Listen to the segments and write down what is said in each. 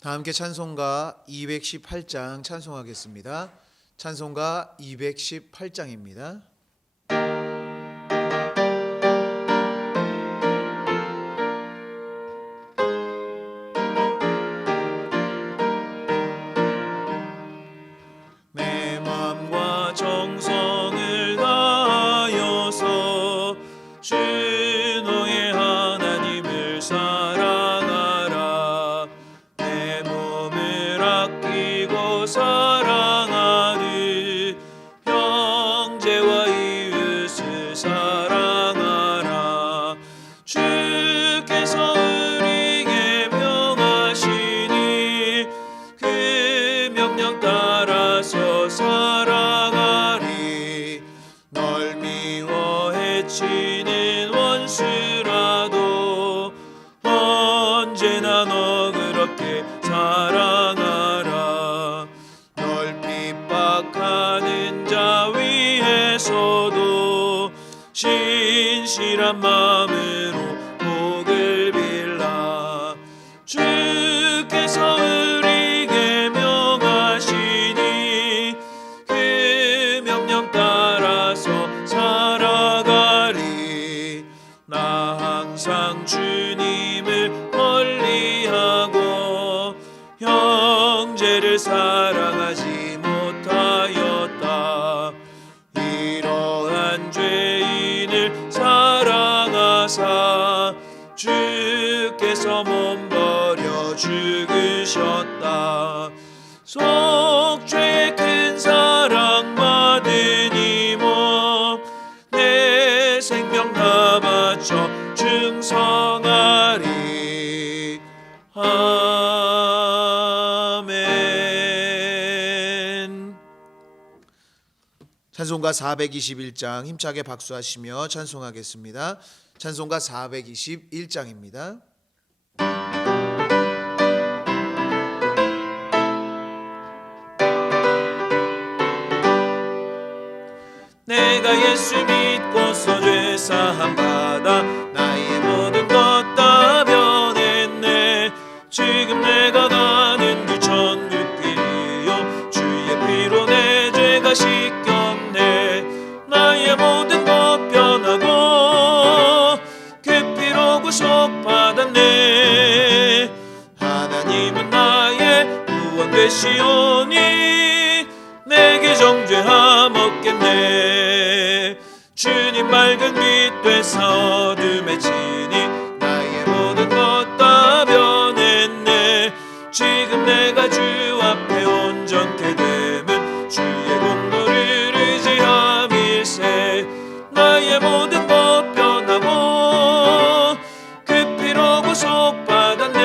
다 함께 찬송가 218장 찬송하겠습니다. 찬송가 218장입니다. 내 마음과 정성을 다하여서 주 너의 하나님을 사랑하라. 내 몸을 아끼고 사랑하듯 형제와 이웃을 사랑하라. 주께서 우리에게 명하시니 그 명령 따라서 사랑하리. 널 미워 해치는 원수라도 언제나 너그럽게 사랑하라. 널 핍박하는 자 위에서도 신실한 마음으로 복을 빌라. 주께서 우리에게 명하시니 그 명령 따라서 살아가리. 나 항상 주님을 멀리하고 형제를 사랑하지 못하였다. 이러한 죄인을 사랑하사 주께서 몸버려 죽으셨다. 속죄의 큰 사랑 받으니 몸내 생명 다 바쳐 충성하리. 아멘. 찬송가 421장 힘차게 박수하시며 찬송하겠습니다. 찬송가 421장입니다. 내가 예수 믿고서 죄 사함 받아 나의 모든 것 다 변했네. 지금 내가 가는 그 천국길이요 주의 피로 내 죄가 씻겼네. 나의 모든 것 변하고 그 피로 구속받았네. 하나님은 나의 구원 되시오니 내게 정죄함 없겠네. 주님 맑은 빛 되사 어둠에 지니 나의 모든 것 다 변했네. 지금 내가 주 앞에 온전케 되면 주의 공로를 의지함일세. 나의 모든 것 변하고 그 피로 구속받았네.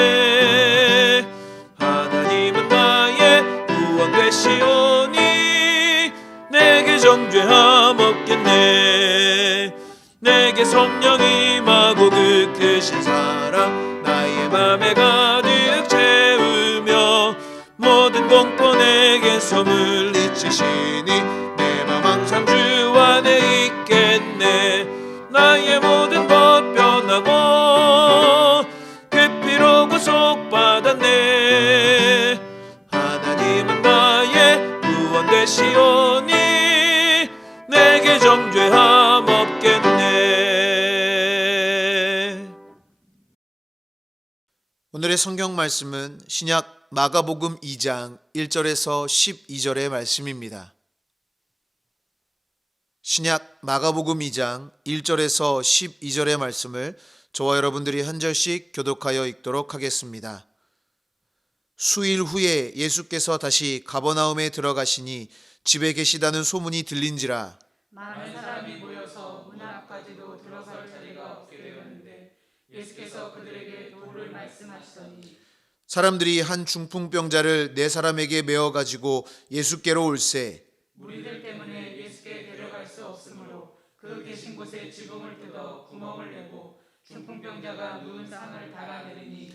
하나님은 나의 구원 되시오니 내게 정죄함 없겠네. 내게 성령 임하고 그 크신 사랑 나의 맘에 가득 채우며 모든 공포 내게서 물리치시니 내 맘 항상 주 안에 있겠네. 나의 모든 것 변하고 그 피로 구속받았네. 하나님은 나의 구원 되시오니 내게 정죄함 없겠네. 오늘의 성경 말씀은 신약 마가복음 2장 1절에서 12절의 말씀입니다. 신약 마가복음 2장 1절에서 12절의 말씀을 저와 여러분들이 한 절씩 교독하여 읽도록 하겠습니다. 수일 후에 예수께서 다시 가버나움에 들어가시니 집에 계시다는 소문이 들린지라. 많은 사람이 모여서 문 앞까지도 들어설 자리가 없게 되었는데 예수께서 그들에게 도를 말씀하시더니 사람들이 한 중풍병자를 네 사람에게 메어 가지고 예수께로 올세. 무리들 때문에 예수께 데려갈 수 없으므로 그 계신 곳에 지붕을 뜯어 구멍을 내고 중풍병자가 누운 상을 달아내리니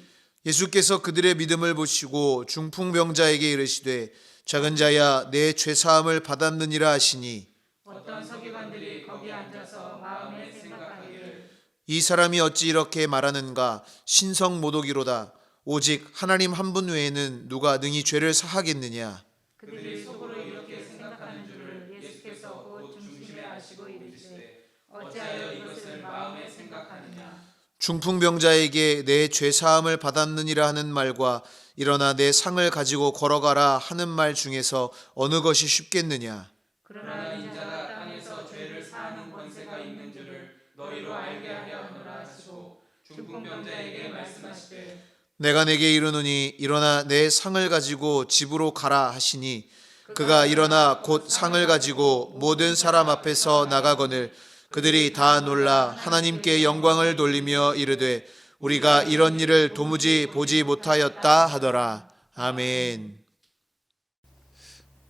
예수께서 그들의 믿음을 보시고 중풍병자에게 이르시되 작은 자야 내 죄사함을 받았느니라 하시니 어떤 서기관들이 거기 앉아서 마음에 생각하기를 이 사람이 어찌 이렇게 말하는가 신성모독이로다. 오직 하나님 한 분 외에는 누가 능히 죄를 사하겠느냐. 그들이 속으로 이렇게 생각하는 줄을 예수께서 곧 중심에 아시고 이르시되 어찌하여 이것을 마음에 생각하느냐. 중풍병자에게 내 죄사함을 받았느니라 하는 말과 일어나 내 상을 가지고 걸어가라 하는 말 중에서 어느 것이 쉽겠느냐. 그러나 인자가 땅에서 죄를 사하는 권세가 있는 줄을 너희로 알게 하려 하노라 하시고 중풍병자에게 말씀하시되 내가 내게 이르노니 일어나 내 상을 가지고 집으로 가라 하시니 그가 일어나 곧 상을 가지고 모든 사람 앞에서 나가거늘 그들이 다 놀라 하나님께 영광을 돌리며 이르되 우리가 이런 일을 도무지 보지 못하였다 하더라. 아멘.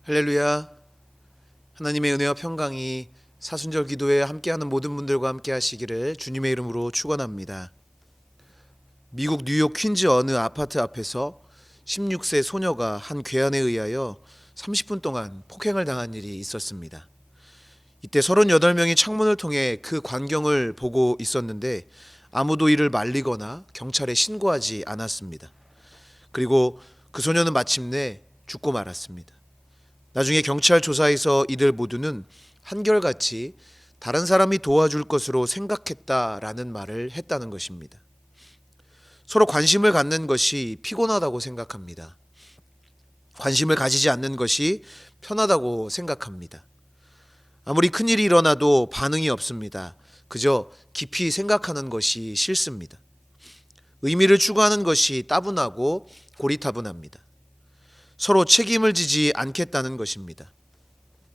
할렐루야. 하나님의 은혜와 평강이 사순절 기도에 함께하는 모든 분들과 함께 하시기를 주님의 이름으로 축원합니다. 미국 뉴욕 퀸즈 어느 아파트 앞에서 16세 소녀가 한 괴한에 의하여 30분 동안 폭행을 당한 일이 있었습니다. 이때 38명이 창문을 통해 그 광경을 보고 있었는데 아무도 이를 말리거나 경찰에 신고하지 않았습니다. 그리고 그 소녀는 마침내 죽고 말았습니다. 나중에 경찰 조사에서 이들 모두는 한결같이 다른 사람이 도와줄 것으로 생각했다라는 말을 했다는 것입니다. 서로 관심을 갖는 것이 피곤하다고 생각합니다. 관심을 가지지 않는 것이 편하다고 생각합니다. 아무리 큰일이 일어나도 반응이 없습니다. 그저 깊이 생각하는 것이 싫습니다. 의미를 추구하는 것이 따분하고 고리타분합니다. 서로 책임을 지지 않겠다는 것입니다.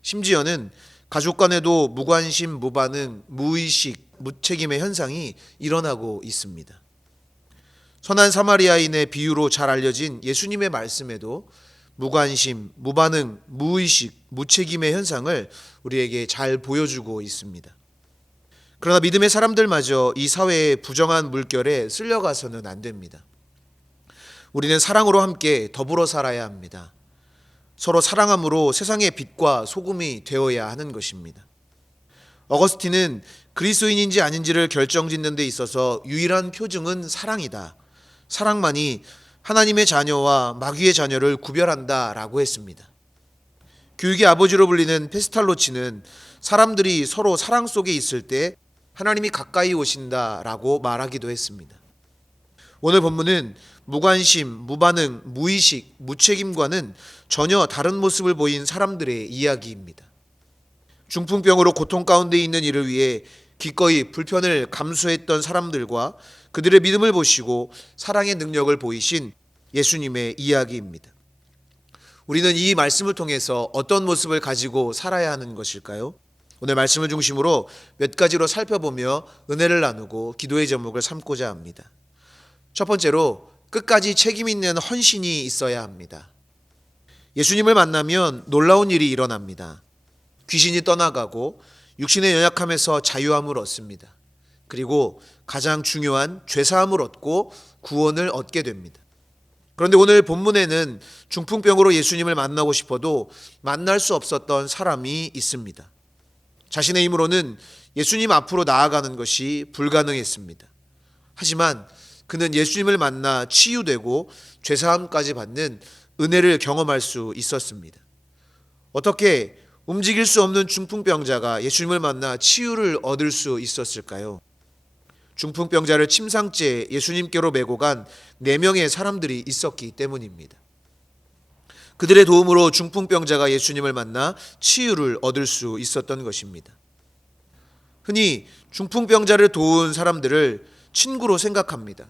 심지어는 가족 간에도 무관심, 무반응, 무의식, 무책임의 현상이 일어나고 있습니다. 선한 사마리아인의 비유로 잘 알려진 예수님의 말씀에도 무관심, 무반응, 무의식, 무책임의 현상을 우리에게 잘 보여주고 있습니다. 그러나 믿음의 사람들마저 이 사회의 부정한 물결에 쓸려가서는 안 됩니다. 우리는 사랑으로 함께 더불어 살아야 합니다. 서로 사랑함으로 세상의 빛과 소금이 되어야 하는 것입니다. 어거스틴은 그리스도인인지 아닌지를 결정짓는 데 있어서 유일한 표징은 사랑이다. 사랑만이 하나님의 자녀와 마귀의 자녀를 구별한다라고 했습니다. 교육의 아버지로 불리는 페스탈로치는 사람들이 서로 사랑 속에 있을 때 하나님이 가까이 오신다라고 말하기도 했습니다. 오늘 본문은 무관심, 무반응, 무의식, 무책임과는 전혀 다른 모습을 보인 사람들의 이야기입니다. 중풍병으로 고통 가운데 있는 이를 위해 기꺼이 불편을 감수했던 사람들과 그들의 믿음을 보시고 사랑의 능력을 보이신 예수님의 이야기입니다. 우리는 이 말씀을 통해서 어떤 모습을 가지고 살아야 하는 것일까요? 오늘 말씀을 중심으로 몇 가지로 살펴보며 은혜를 나누고 기도의 제목을 삼고자 합니다. 첫 번째로 끝까지 책임 있는 헌신이 있어야 합니다. 예수님을 만나면 놀라운 일이 일어납니다. 귀신이 떠나가고 육신의 연약함에서 자유함을 얻습니다. 그리고 가장 중요한 죄사함을 얻고 구원을 얻게 됩니다. 그런데 오늘 본문에는 중풍병으로 예수님을 만나고 싶어도 만날 수 없었던 사람이 있습니다. 자신의 힘으로는 예수님 앞으로 나아가는 것이 불가능했습니다. 하지만 그는 예수님을 만나 치유되고 죄사함까지 받는 은혜를 경험할 수 있었습니다. 어떻게 움직일 수 없는 중풍병자가 예수님을 만나 치유를 얻을 수 있었을까요? 중풍병자를 침상째에 예수님께로 메고 간 4명의 사람들이 있었기 때문입니다. 그들의 도움으로 중풍병자가 예수님을 만나 치유를 얻을 수 있었던 것입니다. 흔히 중풍병자를 도운 사람들을 친구로 생각합니다.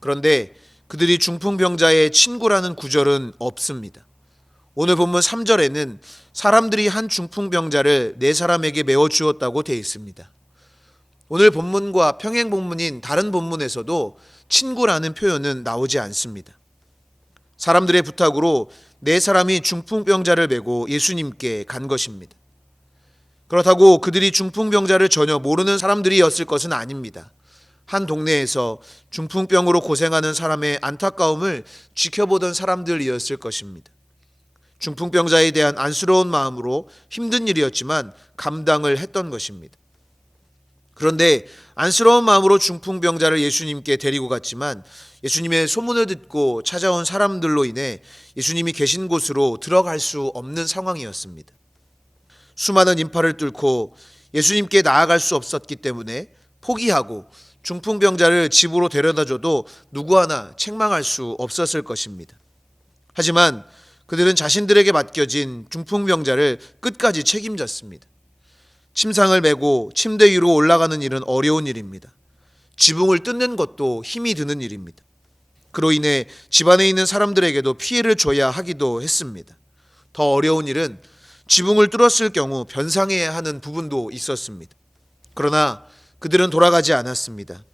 그런데 그들이 중풍병자의 친구라는 구절은 없습니다. 오늘 본문 3절에는 사람들이 한 중풍병자를 4사람에게 메워 주었다고 되어 있습니다. 오늘 본문과 평행 본문인 다른 본문에서도 친구라는 표현은 나오지 않습니다. 사람들의 부탁으로 4사람이 중풍병자를 메고 예수님께 간 것입니다. 그렇다고 그들이 중풍병자를 전혀 모르는 사람들이었을 것은 아닙니다. 한 동네에서 중풍병으로 고생하는 사람의 안타까움을 지켜보던 사람들이었을 것입니다. 중풍병자에 대한 안쓰러운 마음으로 힘든 일이었지만 감당을 했던 것입니다. 그런데 안쓰러운 마음으로 중풍병자를 예수님께 데리고 갔지만 예수님의 소문을 듣고 찾아온 사람들로 인해 예수님이 계신 곳으로 들어갈 수 없는 상황이었습니다. 수많은 인파를 뚫고 예수님께 나아갈 수 없었기 때문에 포기하고 중풍병자를 집으로 데려다줘도 누구 하나 책망할 수 없었을 것입니다. 하지만 그들은 자신들에게 맡겨진 중풍병자를 끝까지 책임졌습니다. 침상을 메고 침대 위로 올라가는 일은 어려운 일입니다. 지붕을 뜯는 것도 힘이 드는 일입니다. 그로 인해 집안에 있는 사람들에게도 피해를 줘야 하기도 했습니다. 더 어려운 일은 지붕을 뚫었을 경우 변상해야 하는 부분도 있었습니다. 그러나 그들은 돌아가지 않았습니다.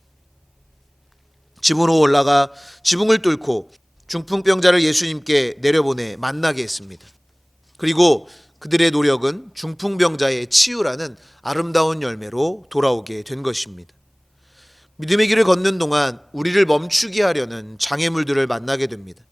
집으로 올라가 지붕을 뚫고 중풍병자를 예수님께 내려보내 만나게 했습니다. 그리고 그들의 노력은 중풍병자의 치유라는 아름다운 열매로 돌아오게 된 것입니다. 믿음의 길을 걷는 동안 우리를 멈추게 하려는 장애물들을 만나게 됩니다.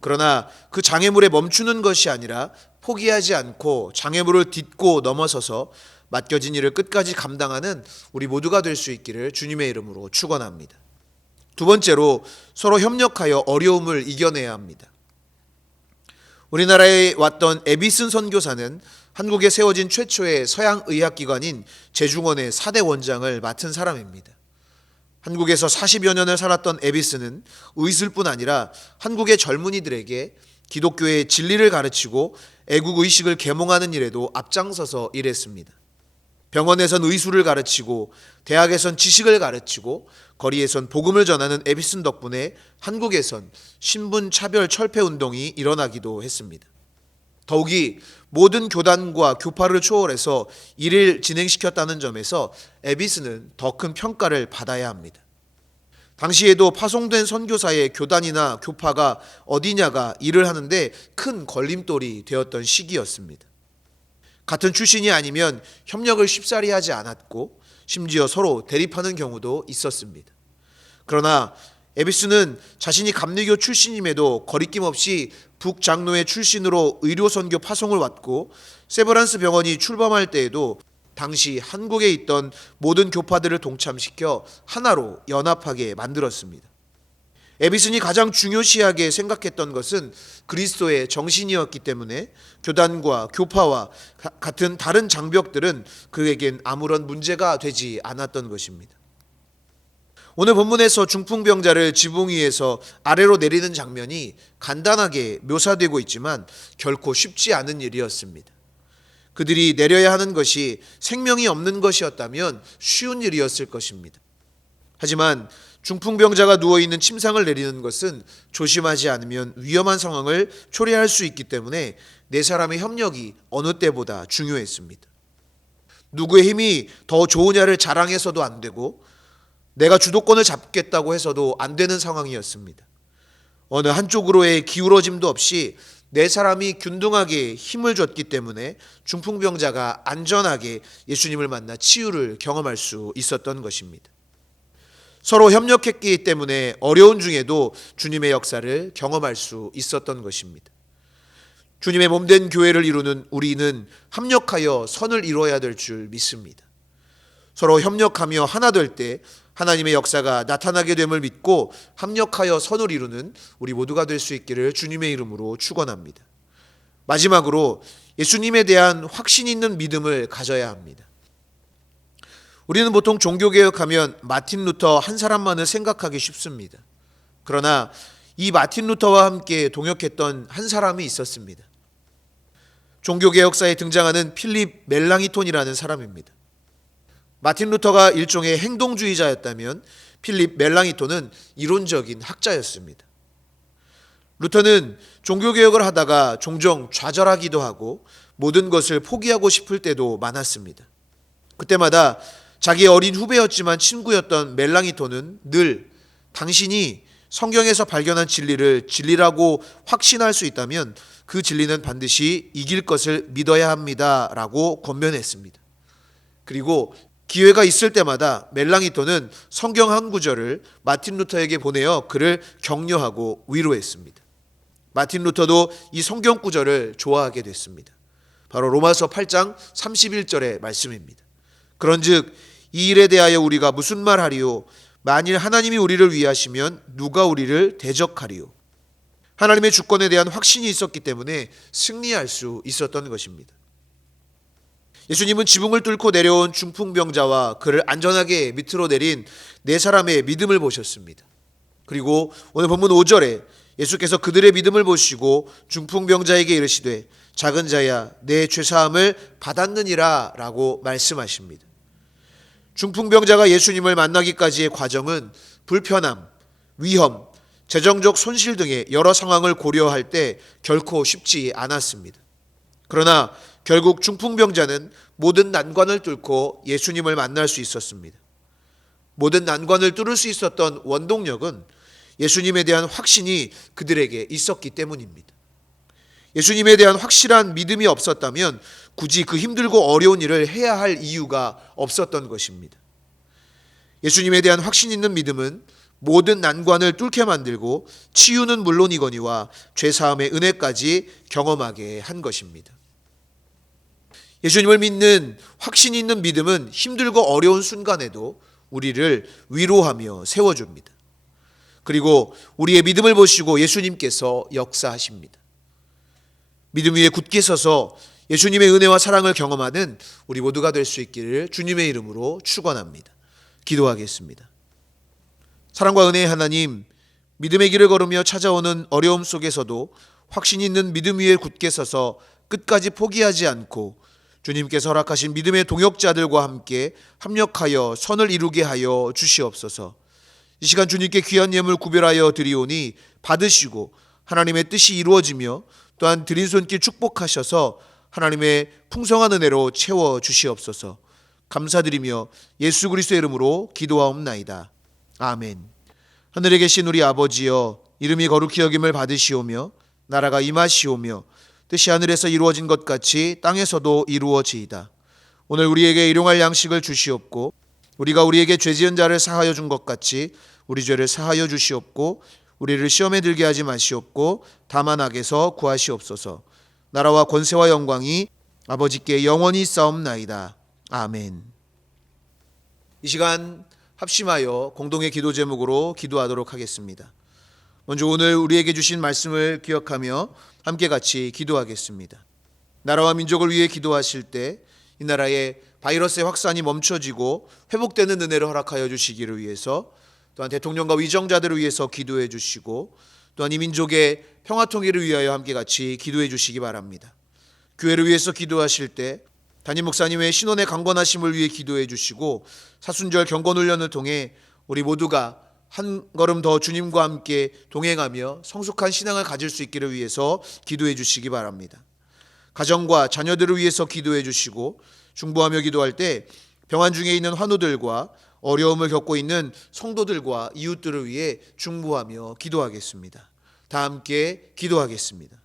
그러나 그 장애물에 멈추는 것이 아니라 포기하지 않고 장애물을 딛고 넘어서서 맡겨진 일을 끝까지 감당하는 우리 모두가 될 수 있기를 주님의 이름으로 축원합니다. 두 번째로 서로 협력하여 어려움을 이겨내야 합니다. 우리나라에 왔던 에비슨 선교사는 한국에 세워진 최초의 서양의학기관인 제중원의 4대 원장을 맡은 사람입니다. 한국에서 40여 년을 살았던 에비슨은 의술뿐 아니라 한국의 젊은이들에게 기독교의 진리를 가르치고 애국의식을 계몽하는 일에도 앞장서서 일했습니다. 병원에선 의술을 가르치고 대학에선 지식을 가르치고 거리에선 복음을 전하는 에비슨 덕분에 한국에선 신분 차별 철폐 운동이 일어나기도 했습니다. 더욱이 모든 교단과 교파를 초월해서 일을 진행시켰다는 점에서 에비슨은 더 큰 평가를 받아야 합니다. 당시에도 파송된 선교사의 교단이나 교파가 어디냐가 일을 하는데 큰 걸림돌이 되었던 시기였습니다. 같은 출신이 아니면 협력을 쉽사리 하지 않았고 심지어 서로 대립하는 경우도 있었습니다. 그러나 에비스는 자신이 감리교 출신임에도 거리낌 없이 북장로회 출신으로 의료선교 파송을 왔고 세브란스 병원이 출범할 때에도 당시 한국에 있던 모든 교파들을 동참시켜 하나로 연합하게 만들었습니다. 에비슨이 가장 중요시하게 생각했던 것은 그리스도의 정신이었기 때문에 교단과 교파와 같은 다른 장벽들은 그에겐 아무런 문제가 되지 않았던 것입니다. 오늘 본문에서 중풍병자를 지붕 위에서 아래로 내리는 장면이 간단하게 묘사되고 있지만 결코 쉽지 않은 일이었습니다. 그들이 내려야 하는 것이 생명이 없는 것이었다면 쉬운 일이었을 것입니다. 하지만 중풍병자가 누워있는 침상을 내리는 것은 조심하지 않으면 위험한 상황을 초래할 수 있기 때문에 네 사람의 협력이 어느 때보다 중요했습니다. 누구의 힘이 더 좋으냐를 자랑해서도 안 되고 내가 주도권을 잡겠다고 해서도 안 되는 상황이었습니다. 어느 한쪽으로의 기울어짐도 없이 네 사람이 균등하게 힘을 줬기 때문에 중풍병자가 안전하게 예수님을 만나 치유를 경험할 수 있었던 것입니다. 서로 협력했기 때문에 어려운 중에도 주님의 역사를 경험할 수 있었던 것입니다. 주님의 몸된 교회를 이루는 우리는 합력하여 선을 이루어야 될 줄 믿습니다. 서로 협력하며 하나 될 때 하나님의 역사가 나타나게 됨을 믿고 합력하여 선을 이루는 우리 모두가 될 수 있기를 주님의 이름으로 축원합니다. 마지막으로 예수님에 대한 확신 있는 믿음을 가져야 합니다. 우리는 보통 종교개혁하면 마틴 루터 한 사람만을 생각하기 쉽습니다. 그러나 이 마틴 루터와 함께 동역했던 한 사람이 있었습니다. 종교개혁사에 등장하는 필립 멜랑이톤이라는 사람입니다. 마틴 루터가 일종의 행동주의자였다면 필립 멜랑이톤은 이론적인 학자였습니다. 루터는 종교개혁을 하다가 종종 좌절하기도 하고 모든 것을 포기하고 싶을 때도 많았습니다. 그때마다 자기 어린 후배였지만 친구였던 멜랑이톤은 늘 당신이 성경에서 발견한 진리를 진리라고 확신할 수 있다면 그 진리는 반드시 이길 것을 믿어야 합니다 라고 권면했습니다. 그리고 기회가 있을 때마다 멜랑이톤은 성경 한 구절을 마틴 루터에게 보내어 그를 격려하고 위로했습니다. 마틴 루터도 이 성경 구절을 좋아하게 됐습니다. 바로 로마서 8장 31절의 말씀입니다. 그런즉 이 일에 대하여 우리가 무슨 말하리요? 만일 하나님이 우리를 위하시면 누가 우리를 대적하리요? 하나님의 주권에 대한 확신이 있었기 때문에 승리할 수 있었던 것입니다. 예수님은 지붕을 뚫고 내려온 중풍병자와 그를 안전하게 밑으로 내린 네 사람의 믿음을 보셨습니다. 그리고 오늘 본문 5절에 예수께서 그들의 믿음을 보시고 중풍병자에게 이르시되 작은 자야 내 죄사함을 받았느니라 라고 말씀하십니다. 중풍병자가 예수님을 만나기까지의 과정은 불편함, 위험, 재정적 손실 등의 여러 상황을 고려할 때 결코 쉽지 않았습니다. 그러나 결국 중풍병자는 모든 난관을 뚫고 예수님을 만날 수 있었습니다. 모든 난관을 뚫을 수 있었던 원동력은 예수님에 대한 확신이 그들에게 있었기 때문입니다. 예수님에 대한 확실한 믿음이 없었다면 굳이 그 힘들고 어려운 일을 해야 할 이유가 없었던 것입니다. 예수님에 대한 확신 있는 믿음은 모든 난관을 뚫게 만들고 치유는 물론이거니와 죄사함의 은혜까지 경험하게 한 것입니다. 예수님을 믿는 확신 있는 믿음은 힘들고 어려운 순간에도 우리를 위로하며 세워줍니다. 그리고 우리의 믿음을 보시고 예수님께서 역사하십니다. 믿음 위에 굳게 서서 예수님의 은혜와 사랑을 경험하는 우리 모두가 될 수 있기를 주님의 이름으로 축원합니다. 기도하겠습니다. 사랑과 은혜의 하나님, 믿음의 길을 걸으며 찾아오는 어려움 속에서도 확신 있는 믿음 위에 굳게 서서 끝까지 포기하지 않고 주님께서 허락하신 믿음의 동역자들과 함께 합력하여 선을 이루게 하여 주시옵소서. 이 시간 주님께 귀한 예물 구별하여 드리오니 받으시고 하나님의 뜻이 이루어지며 또한 드린 손길 축복하셔서 하나님의 풍성한 은혜로 채워 주시옵소서. 감사드리며 예수 그리스도의 이름으로 기도하옵나이다. 아멘. 하늘에 계신 우리 아버지여, 이름이 거룩히 여김을 받으시오며 나라가 임하시오며 뜻이 하늘에서 이루어진 것 같이 땅에서도 이루어지이다. 오늘 우리에게 일용할 양식을 주시옵고 우리가 우리에게 죄 지은 자를 사하여 준 것 같이 우리 죄를 사하여 주시옵고 우리를 시험에 들게 하지 마시옵고 다만 악에서 구하시옵소서. 나라와 권세와 영광이 아버지께 영원히 있사옵나이다. 아멘. 이 시간 합심하여 공동의 기도 제목으로 기도하도록 하겠습니다. 먼저 오늘 우리에게 주신 말씀을 기억하며 함께 같이 기도하겠습니다. 나라와 민족을 위해 기도하실 때 이 나라의 바이러스의 확산이 멈춰지고 회복되는 은혜를 허락하여 주시기를 위해서, 또한 대통령과 위정자들을 위해서 기도해 주시고, 또한 이 민족의 평화 통일을 위하여 함께 같이 기도해 주시기 바랍니다. 교회를 위해서 기도하실 때 담임 목사님의 신원의 강건하심을 위해 기도해 주시고, 사순절 경건훈련을 통해 우리 모두가 한 걸음 더 주님과 함께 동행하며 성숙한 신앙을 가질 수 있기를 위해서 기도해 주시기 바랍니다. 가정과 자녀들을 위해서 기도해 주시고, 중보하며 기도할 때 병환 중에 있는 환우들과 어려움을 겪고 있는 성도들과 이웃들을 위해 중보하며 기도하겠습니다. 다 함께 기도하겠습니다.